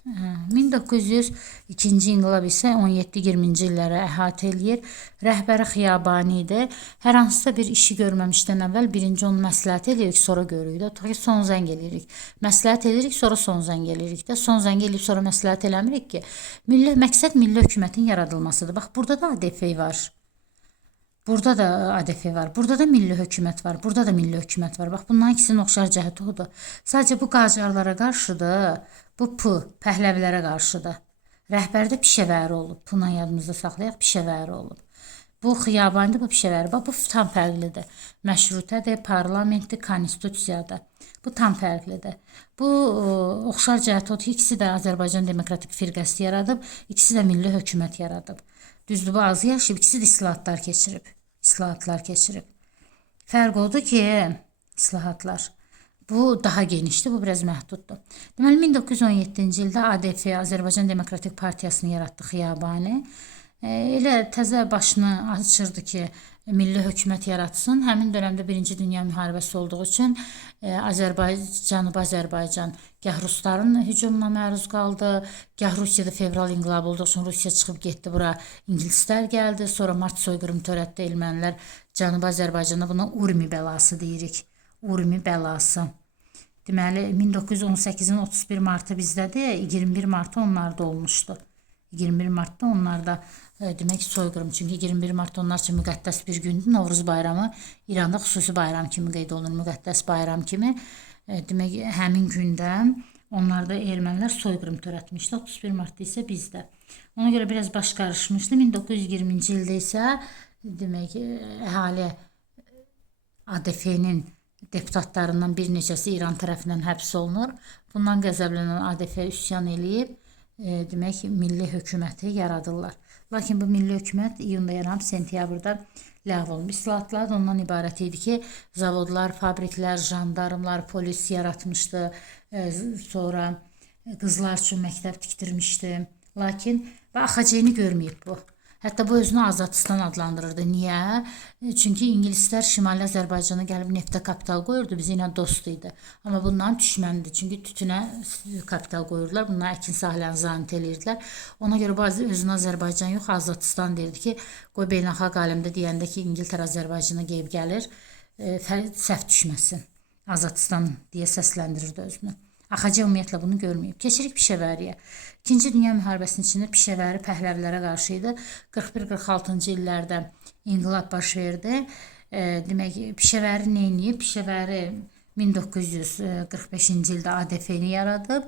1902-ci inqilab isə 17-20-ci illərə əhatə eləyir. Rəhbəri Xiyabani idi. Hər hansısa bir işi görməmişdən əvvəl birinci onu məsləhət edirik, sonra görürük də. Tutaq ki, son zəng eləyirik. Məsləhət edirik, sonra son zəng eləyirik də. Son zəng eləyib sonra məsləhət eləmirik ki, məqsəd milli hökumətin yaradılmasıdır. Bax, burada da ADF var. Burada da ADF var. Burada da milli hökumət var. Burada da milli hökumət var. Bax, bunların ikisinin oxşar cəhəti odur. Sadəcə bu qacarlara qarşıdır. Bu P, Pəhləvilərə qarşıdır. Rəhbərdə Pişəvəri olub. P'la yadımızda saxlayaq, Pişəvəri olub. Bu Xiyabanidir, bu Pişəvəri. Bax, bu tam fərqlidir. Məşrutədir, parlamentdir, konstitusiyadır. Bu tam fərqlidir. Bu oxşar cəhəti odur ki, ikisi də Azərbaycan Demokratik Firqəsi yaradıb, ikisi də milli hökumət yaradıb. Düzdür, bu azı yaşayıb, ikisi də islahatlar keçirib. İslahatlar keçirib. Fərq odur ki, islahatlar. Bu daha genişdir, bu biraz məhduddur. Deməli, 1917-ci ildə ADF, Azərbaycan Demokratik Partiyasını yaratdı Xiyabani. Elə təzə başını açırdı ki, milli hökumət yaratsın. Həmin dövrdə 1-ci Dünya müharibəsi olduğu üçün Cənubi Azərbaycan gah Rusların hücumuna məruz qaldı, gah Rusiyada fevral inqilabı olduğu üçün Rusiya çıxıb getdi bura. İngilislər gəldi, sonra mart soyqırım törətdi ermənilər Cənubi Azərbaycanda. Buna Urmi bəlası deyirik. Urmi bəlası. Deməli, 1918-in 31 martı bizdədir, 21 martı onlarda olmuşdu. 21 martda onlarda demək soyqırım, çünki 21 mart onlar üçün müqəddəs bir gündür. Novruz bayramı İranda xüsusi bayram kimi qeyd olunur, müqəddəs bayram kimi. Demək, həmin gündə onlarda ermənilər soyqırım törətmişdi. 31 martda isə bizdə. Ona görə biraz baş qarışmışdı. 1920-ci ildə isə demək, əhali ADF-nin deputatlarından bir neçəsi İran tərəfindən həbs olunur. Bundan qəzəblənən ADF üsyan eləyib, demək, milli hökuməti yaradırlar. Lakin bu milli hökumət iyunda yaranıb, sentyabrda ləğv olunub. İslahatlar da ondan ibarət idi ki, zavodlar, fabriklər, jandarmlar, polis yaratmışdı. Sonra qızlar üçün məktəb tikdirmişdi. Lakin AXC-ni görməyib bu. Hətta bu özünü Azadistan adlandırırdı. Niyə? Çünki İngilislər Şimali Azərbaycana gəlib neftə kapital qoyurdu, bizi ilə dost idi. Amma bundan düşməndir. Çünki tütünə kapital qoyurdular. Bunlar əkin sahələrini zanit edirdilər. Ona görə bu özünə Azərbaycan yox, Azadistan deyirdi ki, qoy beynəlxalq aləmdə deyəndə ki, İngiltərə Azərbaycana gəlib gəlir, səhv düşməsin. Azadistan deyə səsləndirirdi özünü. AXC ümumiyyətlə bunu görməyib. Keçirik Pişəvəriyə. 2-ci Dünya müharibəsinin içində Pişəvəri Pəhləvilərə qarşı idi. 41-46-cı illərdə inqilab baş verdi. Demək, Pişəvəri nə edib? Pişəvəri 1945-ci ildə ADF-ni yaradıb.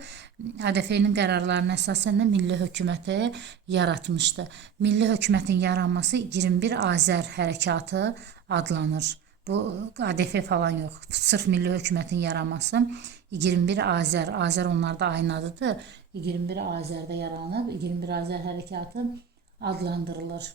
ADF-nin qərarlarına əsasən də milli hökuməti yaratmışdı. Milli hökumətin yaranması 21 Azər hərəkatı adlanır. Bu ADF falan yox. Sırf milli hökumətin yaranması 21 Azər. Azər onlarda aynı adıdır. 21 Azərdə yaranıb, 21 Azər hərəkatı adlandırılır.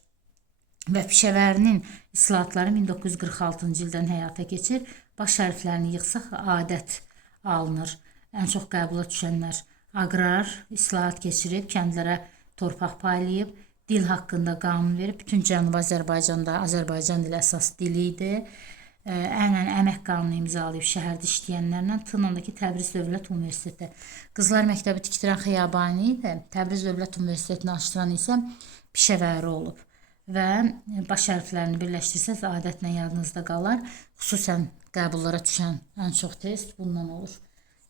Və Pişəvərinin islahatları 1946-cı ildən həyata keçir. Baş hərflərini yığsaq adət alınır. Ən çox qəbula düşənlər aqrar islahat keçirib, kəndlərə torpaq paylayıb, dil haqqında qanun verib. Bütün Cənubi Azərbaycanda Azərbaycan dili əsas dili idi. Ənən əmək qanunu imzalayıb şəhərdə işləyənlərlə Tınandakı Təbriz Dövlət Universiteti. Qızlar məktəbi tikdirən Xiyabani idi. Təbriz Dövlət Universitetini açdıran isə Pişəvəri olub. Və baş hərflərini birləşdirsəz adətlə yadınızda qalar. Xüsusən qəbullara düşən ən çox test bundan olur.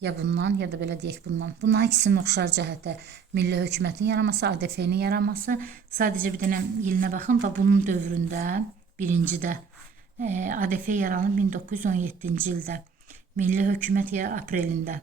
Ya bundan, ya da belə deyək bundan. Bunların ikisinin oxşar cəhəti milli hökumətin yaranması, ADF-nin yaranması. Sadəcə bir dənə ilinə baxın və bunun dövründə, birincidə ADF yaranıb 1917-ci ildə. Milli hökumət aprelində.